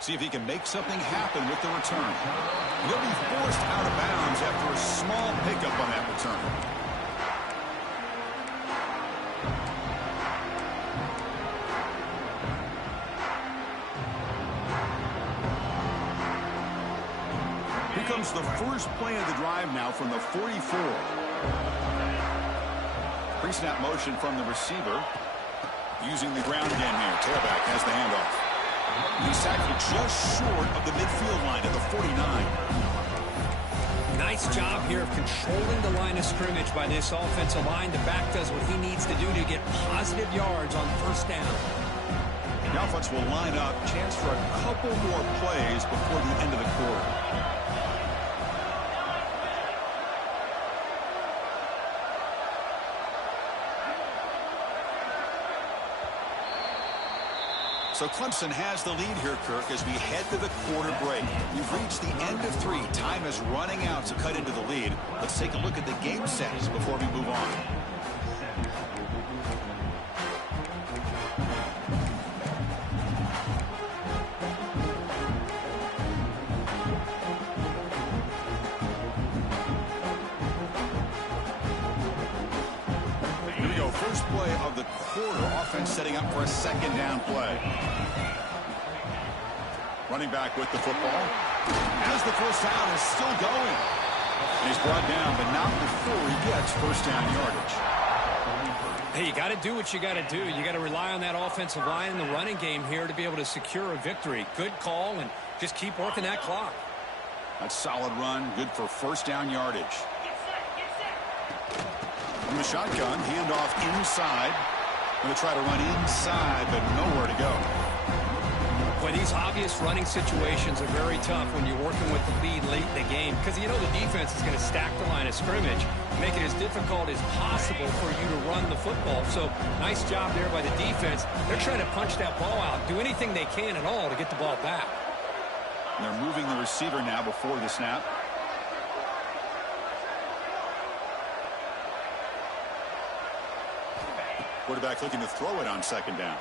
See if he can make something happen with the return. He'll be forced out of bounds after a small pickup on that return. Here comes the first play of the drive now from the 44. Pre-snap motion from the receiver. Using the ground game here. Tailback has the handoff. He's tackled just short of the midfield line at the 49. Nice job here of controlling the line of scrimmage by this offensive line. The back does what he needs to do to get positive yards on 1st down. The offense will line up. Chance for a couple more plays before the end of the quarter. So Clemson has the lead here, Kirk, as we head to the quarter break. We've reached the end of 3. Time is running out to cut into the lead. Let's take a look at the game sets before we move on. Here we go. First play of the quarter. Offense setting up for a 2nd down play. Running back with the football. As the first down is still going. And he's brought down, but not before he gets first down yardage. Hey, you got to do what you got to do. You got to rely on that offensive line and the running game here to be able to secure a victory. Good call, and just keep working that clock. That's solid run, good for first down yardage. From the shotgun, handoff inside. Going to try to run inside, but nowhere to go. Well, these obvious running situations are very tough when you're working with the lead late in the game because you know the defense is going to stack the line of scrimmage, make it as difficult as possible for you to run the football. So nice job there by the defense. They're trying to punch that ball out, do anything they can at all to get the ball back. And they're moving the receiver now before the snap. Quarterback looking to throw it on second down.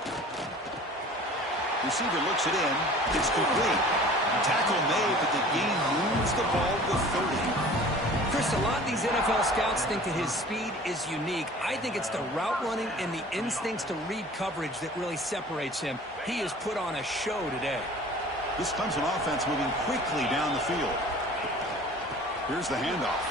Receiver looks it in. It's complete. Tackle made, but the game moves the ball to 30. Chris, a lot of these NFL scouts think that his speed is unique. I think it's the route running and the instincts to read coverage that really separates him. He has put on a show today. This Clemson offense moving quickly down the field. Here's the handoff.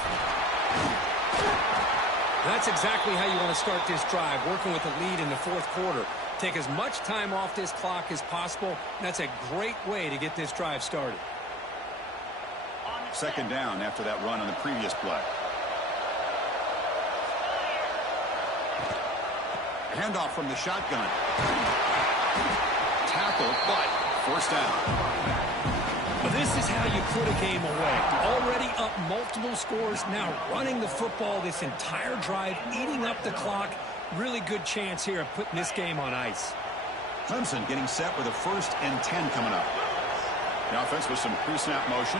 That's exactly how you want to start this drive, working with the lead in the fourth quarter. Take as much time off this clock as possible. That's a great way to get this drive started. Second down after that run on the previous play. Handoff from the shotgun. Tackle, but first down. This is how you put a game away. Already up multiple scores, now running the football this entire drive, eating up the clock. Really good chance here of putting this game on ice. Clemson getting set with a 1st and 10 coming up. The offense with some pre-snap motion.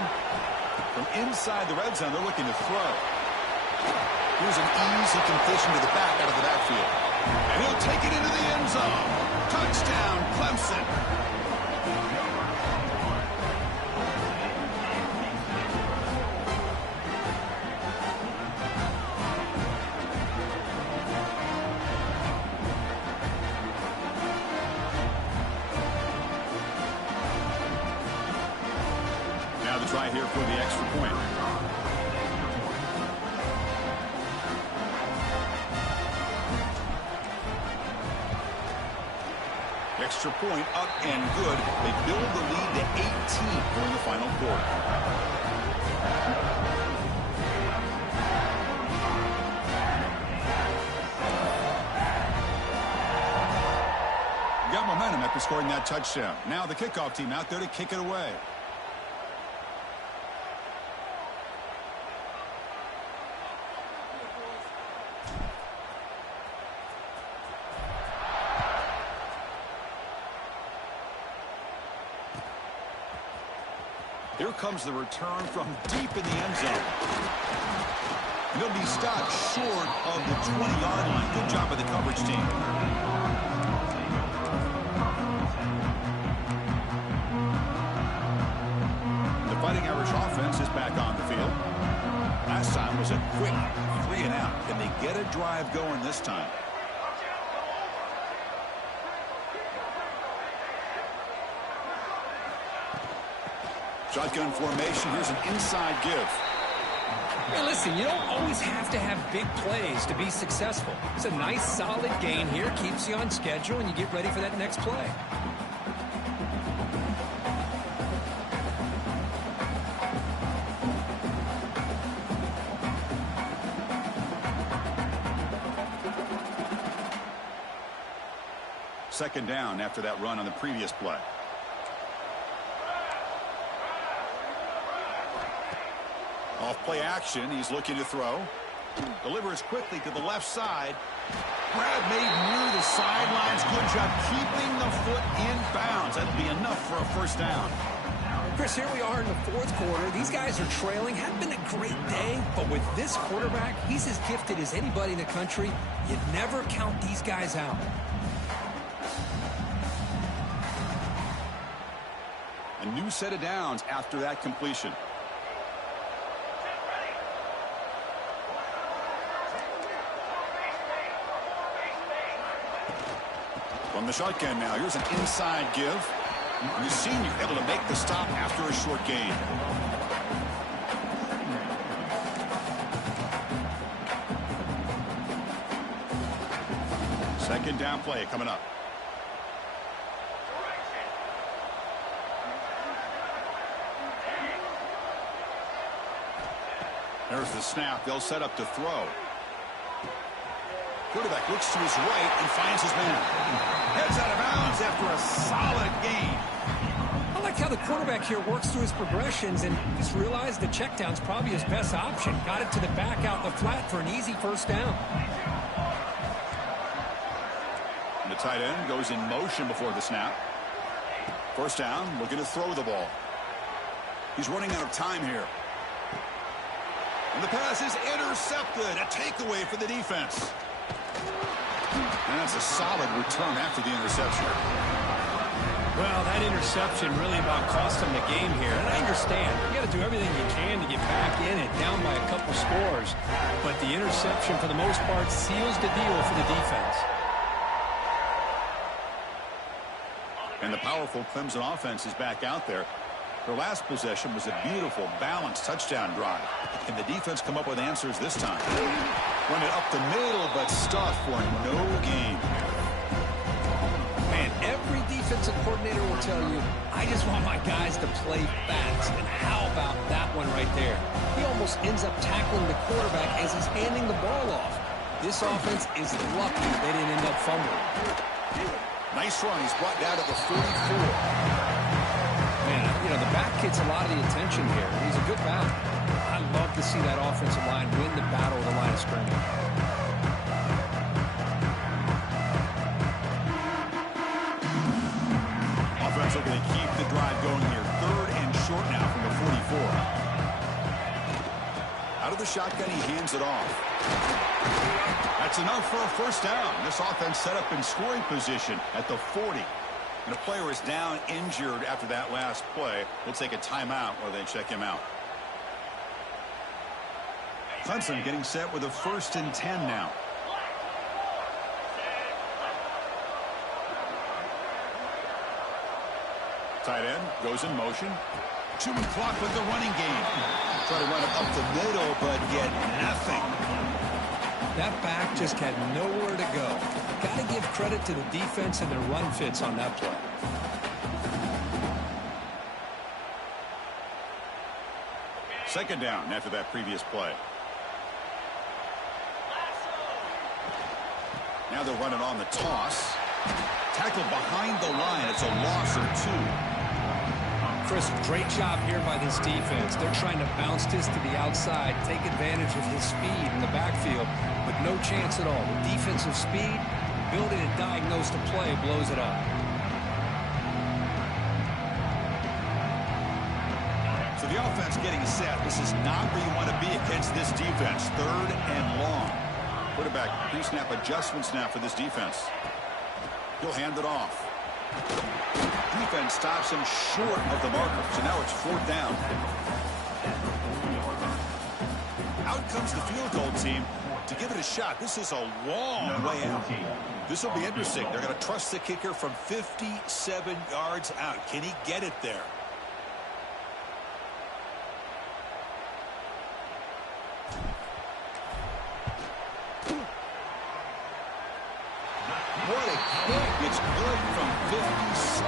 From inside the red zone, they're looking to throw. Here's an easy completion to the back out of the backfield. And he'll take it into the end zone. Touchdown, Clemson. Try here for the extra point. Extra point up and good. They build the lead to 18 during the final quarter. Got momentum after scoring that touchdown. Now the kickoff team out there to kick it away. Here comes the return from deep in the end zone. And he'll be stopped short of the 20-yard line. Good job by the coverage team. The Fighting Irish offense is back on the field. Last time was a quick 3-and-out. Can they get a drive going this time? Shotgun formation. Here's an inside give. Hey, listen, you don't always have to have big plays to be successful. It's a nice, solid gain here. Keeps you on schedule, and you get ready for that next play. Second down after that run on the previous play. Off play action, he's looking to throw. Delivers quickly to the left side. Grab made near the sidelines. Good job keeping the foot in bounds. That'll be enough for a first down. Chris, here we are in the fourth quarter. These guys are trailing. Hadn't been a great day, but with this quarterback, he's as gifted as anybody in the country. You never count these guys out. A new set of downs after that completion. From the shotgun now, here's an inside give. The senior able to make the stop after a short gain. Second down play coming up. There's the snap. They'll set up to throw. Quarterback looks to his right and finds his man. Heads out of bounds after a solid gain. I like how the quarterback here works through his progressions and just realized the check down's probably his best option. Got it to the back out in the flat for an easy first down. And the tight end goes in motion before the snap. First down, looking to throw the ball. He's running out of time here. And the pass is intercepted. A takeaway for the defense. And that's a solid return after the interception. Well, that interception really about cost him the game here. And I understand. You got to do everything you can to get back in it, down by a couple scores. But the interception, for the most part, seals the deal for the defense. And the powerful Clemson offense is back out there. Their last possession was a beautiful, balanced touchdown drive. Can the defense come up with answers this time? Run it up the middle, but stuffed for no gain. Man, every defensive coordinator will tell you, I just want my guys to play fast. And how about that one right there? He almost ends up tackling the quarterback as he's handing the ball off. This offense is lucky they didn't end up fumbling. Nice run. He's brought down to the 44. Man, you know, the back gets a lot of the attention here. He's a good back. I love to see that offensive line win the battle of the line of scrimmage. Offense looking to keep the drive going here. Third and short now from the 44. Out of the shotgun, he hands it off. That's enough for a first down. This offense set up in scoring position at the 40. And a player is down injured after that last play. We'll take a timeout while they check him out. Clemson getting set with a 1st and 10 now. Tight end goes in motion. 2-minute clock with the running game. Try to run it up the middle, but get nothing. That back just had nowhere to go. Got to give credit to the defense and their run fits on that play. Second down after that previous play. Now they're running on the toss. Tackled behind the line. It's a loss of 2. Chris, great job here by this defense. They're trying to bounce this to the outside, take advantage of his speed in the backfield, but no chance at all. The defensive speed, ability to diagnose the play, blows it up. So the offense getting set. This is not where you want to be against this defense. 3rd and long. Quarterback pre-snap adjustments now for this defense. He'll hand it off. Defense stops him short of the marker. So now it's 4th down. Out comes the field goal team to give it a shot. This is a long way out. This will be interesting. They're going to trust the kicker from 57 yards out. Can he get it there? What a kick. It's good from 57.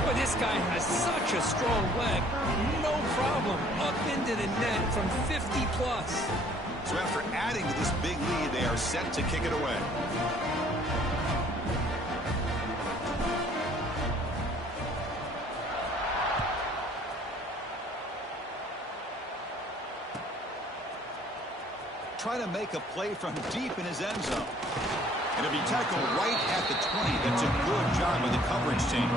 Boy, this guy has such a strong leg. No problem. Up into the net from 50+. So after adding to this big lead, they are set to kick it away. Try to make a play from deep in his end zone. And it'll be tackled right at the 20. That's a good job by the coverage team.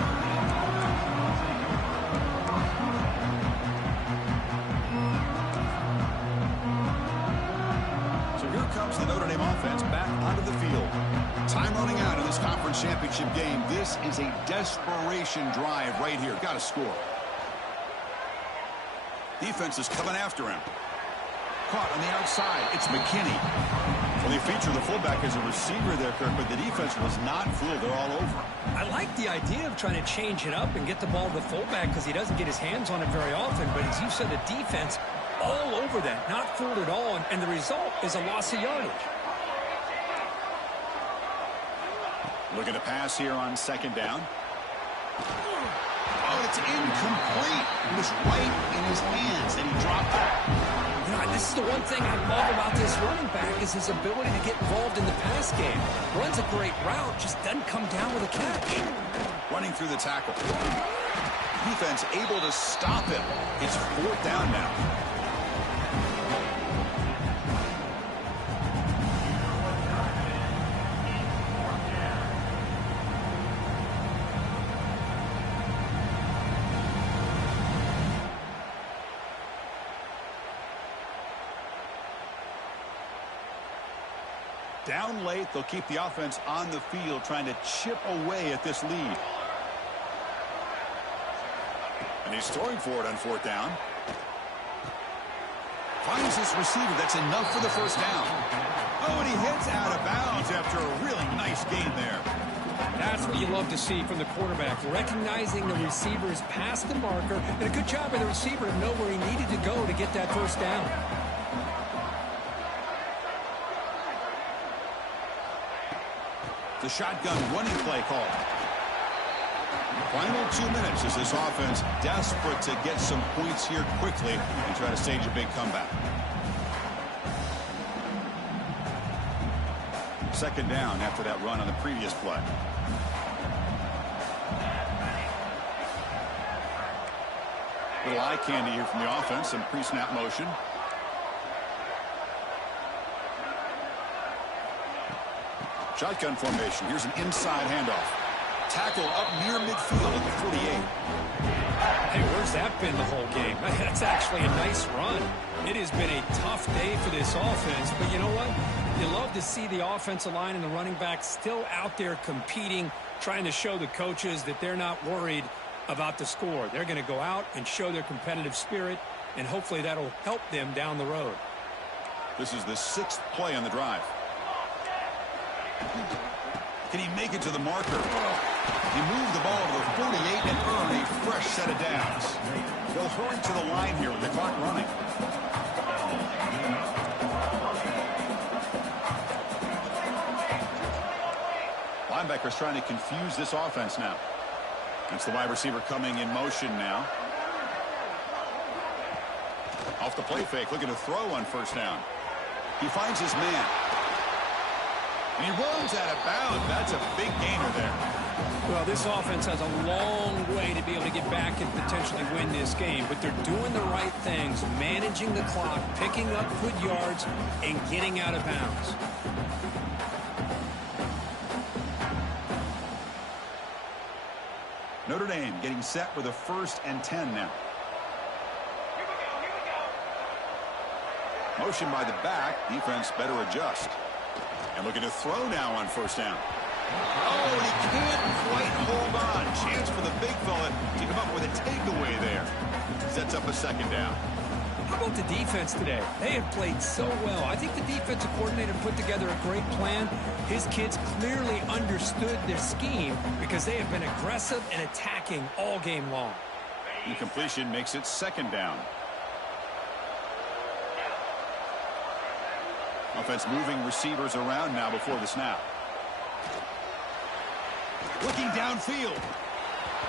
So here comes the Notre Dame offense back onto the field. Time running out in this conference championship game. This is a desperation drive right here. Got to score. Defense is coming after him. Caught on the outside. It's McKinney. Well, they feature the fullback as a receiver there, Kirk, but the defense was not fooled. They're all over. I like the idea of trying to change it up and get the ball to the fullback because he doesn't get his hands on it very often. But as you said, the defense all over that, not fooled at all, and the result is a loss of yardage. Looking to pass here on second down. Oh, it's incomplete. It was right in his hands, and he dropped it. You know, this is the one thing I love about this running back is his ability to get involved in the pass game. Runs a great route, just doesn't come down with a catch. Running through the tackle. Defense able to stop him. It's fourth down now. Down late, they'll keep the offense on the field trying to chip away at this lead. And he's throwing for it on fourth down. Finds this receiver. That's enough for the first down. Oh, and he hits out of bounds after a really nice gain there. That's what you love to see from the quarterback, recognizing the receiver's past the marker, and a good job by the receiver to know where he needed to go to get that first down. The shotgun running play call. Final 2 minutes as this offense desperate to get some points here quickly and try to stage a big comeback. Second down after that run on the previous play. Little eye candy here from the offense, some pre-snap motion. Shotgun formation. Here's an inside handoff. Tackle up near midfield at the 48. Hey, where's that been the whole game? That's actually a nice run. It has been a tough day for this offense, but you know what? You love to see the offensive line and the running back still out there competing, trying to show the coaches that they're not worried about the score. They're going to go out and show their competitive spirit, and hopefully that'll help them down the road. This is the 6th play on the drive. Can he make it to the marker? He moved the ball to the 48 and earned a fresh set of downs. They'll hurry to the line here with the clock running. Linebackers trying to confuse this offense now. It's the wide receiver coming in motion now. Off the play fake, looking to throw on first down. He finds his man. And he runs out of bounds. That's a big gainer there. Well, this offense has a long way to be able to get back and potentially win this game, but they're doing the right things, managing the clock, picking up good yards, and getting out of bounds. Notre Dame getting set with a 1st and 10 now. Motion by the back. Defense better adjust. And looking to throw now on first down. Oh, and he can't quite hold on. Chance for the big fella to come up with a takeaway there. Sets up a second down. How about the defense today? They have played so well. I think the defensive coordinator put together a great plan. His kids clearly understood their scheme because they have been aggressive and attacking all game long. Incompletion makes it second down. Offense moving receivers around now before the snap. Looking downfield.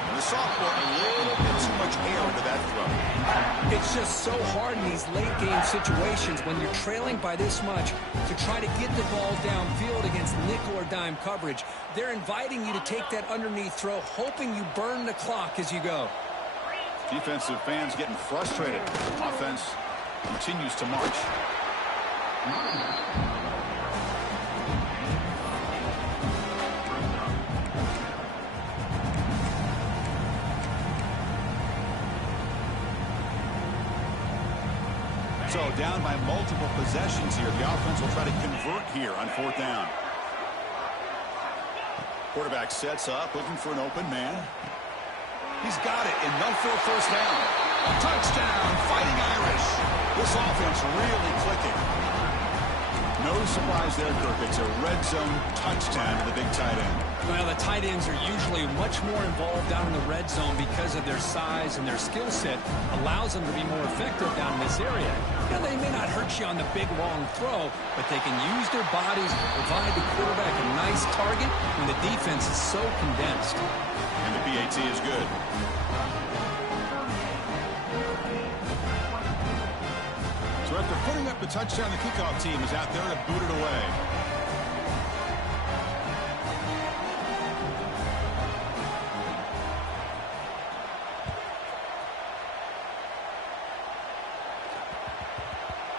And the sophomore a little bit too much air into that throw. It's just so hard in these late game situations when you're trailing by this much to try to get the ball downfield against nickel or dime coverage. They're inviting you to take that underneath throw, hoping you burn the clock as you go. Defensive fans getting frustrated. Offense continues to march. So down by multiple possessions here. The offense will try to convert here on fourth down. Quarterback sets up, looking for an open man. He's got it. Enough for a first down. Touchdown, Fighting Irish. This offense really clicking. No surprise there, Kirk. It's a red zone touchdown to the big tight end. Well, the tight ends are usually much more involved down in the red zone because of their size and their skill set allows them to be more effective down in this area. You know, they may not hurt you on the big, long throw, but they can use their bodies to provide the quarterback nice target when the defense is so condensed. And the PAT is good. So after putting up the touchdown, the kickoff team is out there to boot it away.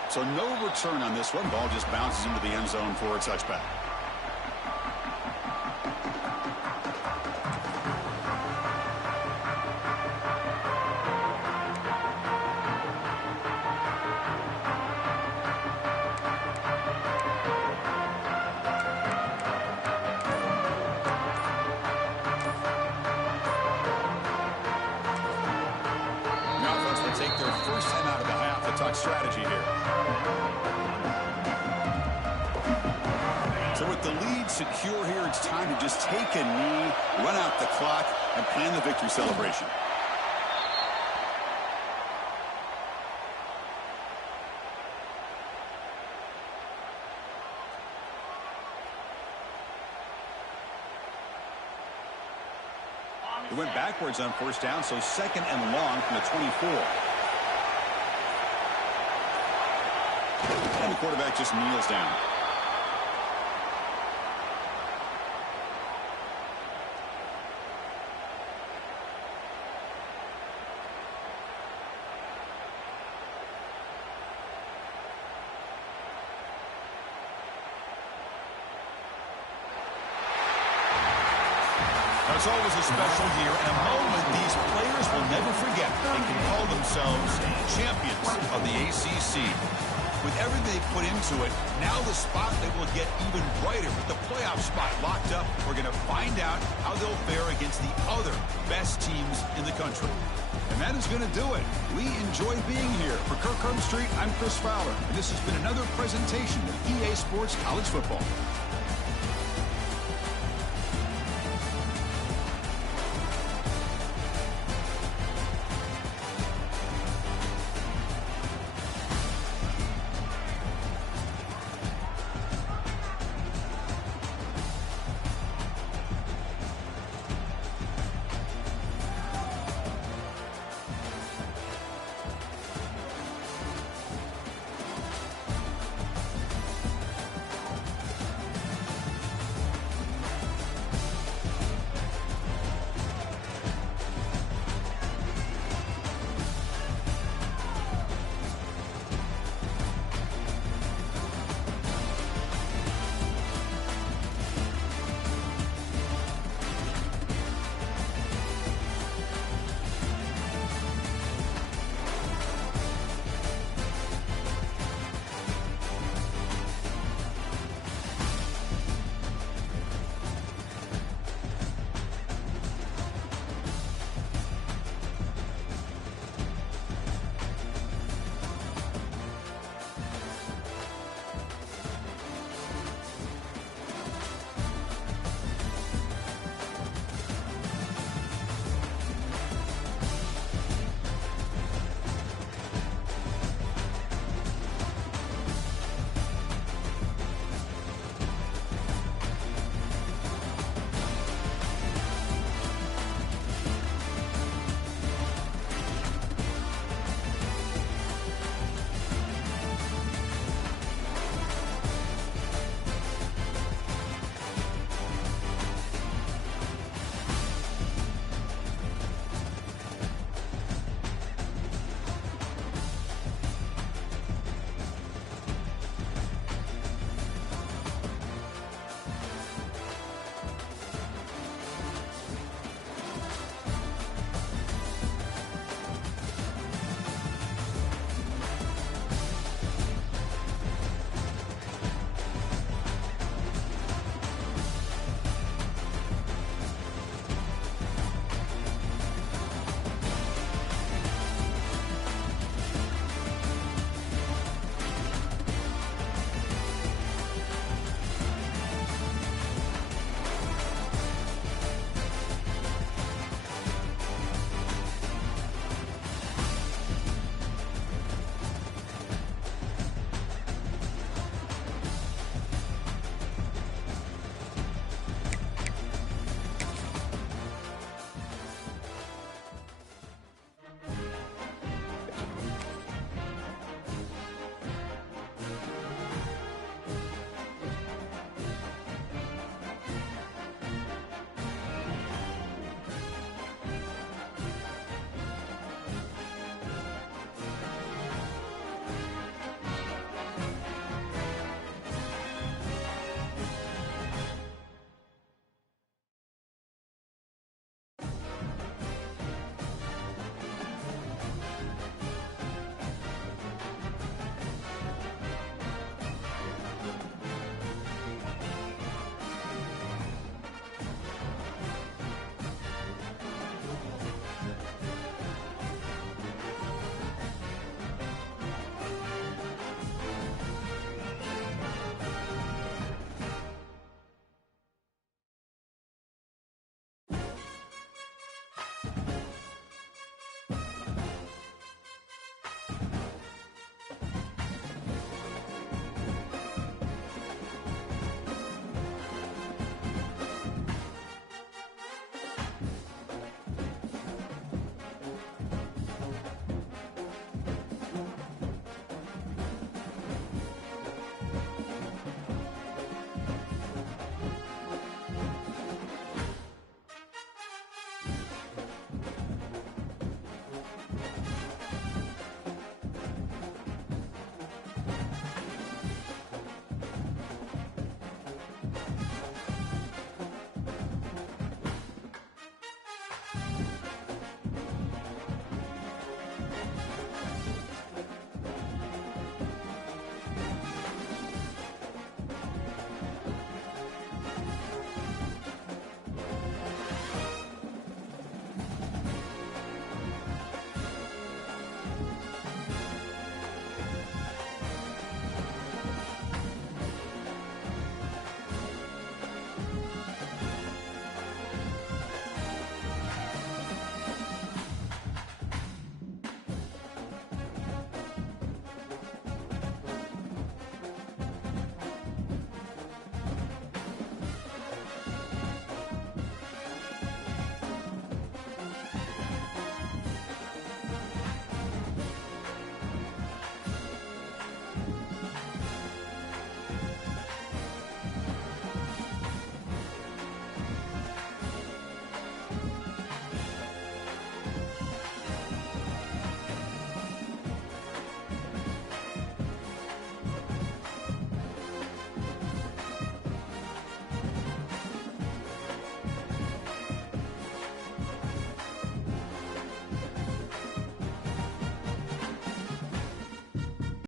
So no return on this one. Ball just bounces into the end zone for a touchback. Now, folks, they take their first time out of the half to talk strategy here. So with the lead secure here, it's time to just take a knee, run out the clock, and plan the victory celebration. It went backwards on first down, so second and long from the 24. And the quarterback just kneels down. It's always a special year and a moment these players will never forget. They can call themselves champions of the ACC. With everything they put into it, now the spotlight will get even brighter. With the playoff spot locked up, we're going to find out how they'll fare against the other best teams in the country. And that is going to do it. We enjoy being here. For Kirk Street, I'm Chris Fowler, and this has been another presentation of EA Sports College Football.